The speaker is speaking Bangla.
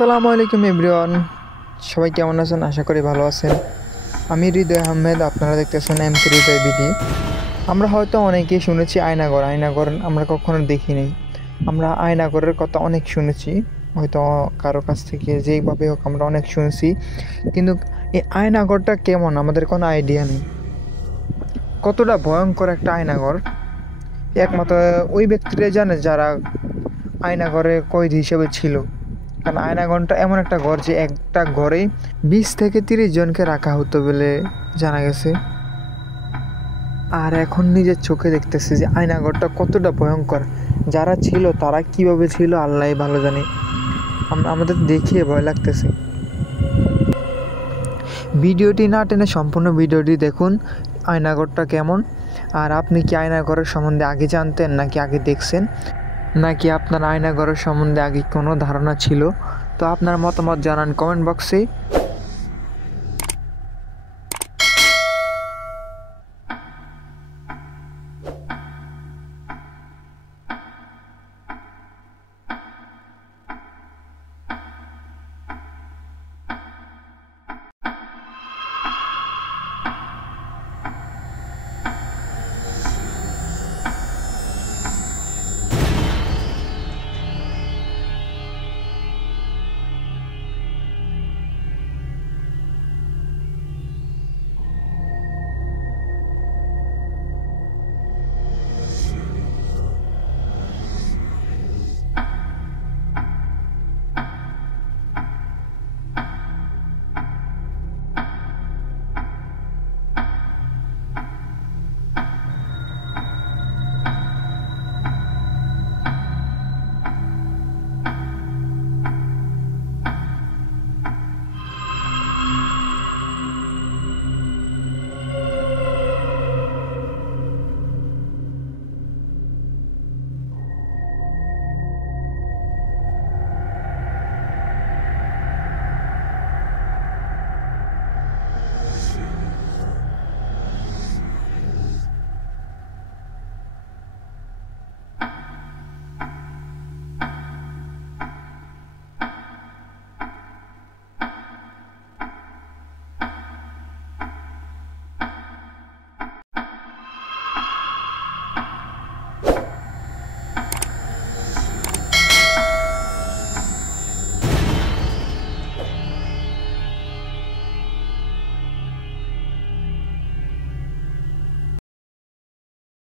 আসসালামু আলাইকুম এভরিওয়ান, সবাই কেমন আছেন? আশা করি ভালো আছেন। আমি হৃদয় আহমেদ, আপনারা দেখতেছেন এম3 হৃদয় বিডি। আমরা হয়তো অনেকেই শুনেছি আয়নাঘর। আয়নাঘর আমরা কখনো দেখিনি। আমরা আয়নাঘরের কথা অনেক শুনেছি, হয়তো কারো কাছ থেকে যেইভাবে হোক আমরা অনেক শুনেছি, কিন্তু এই আয়নাঘরটা কেমন আমাদের কোনো আইডিয়া নেই। কতটা ভয়ঙ্কর একটা আয়নাঘর একমাত্র ওই ব্যক্তিরাই জানে যারা আয়নাঘরে কয়েদি হিসেবে ছিল। কারণ আয়নাঘরটা এমন একটা ঘর যে একটা ঘরেই 20 থেকে 30 জনকে রাখা হতো বলে জানা গেছে। আর এখন নিজের চোখে দেখতেছি যে আয়নাঘরটা কতটা ভয়ঙ্কর। যারা ছিল তারা কিভাবে ছিল আল্লাহই ভালো জানে। আমাদের দেখিয়ে ভয় লাগতেছে। ভিডিওটি না টেনে সম্পূর্ণ ভিডিওটি দেখুন আয়নাঘরটা কেমন। আর আপনি কি আয়নাঘরের সম্বন্ধে আগে জানতেন, নাকি আগে দেখছেন, নাকি আপনার আয়নাঘরের সম্বন্ধে আগে কোনো ধারণা ছিল? তো আপনার মতামত জানান কমেন্ট বক্সে।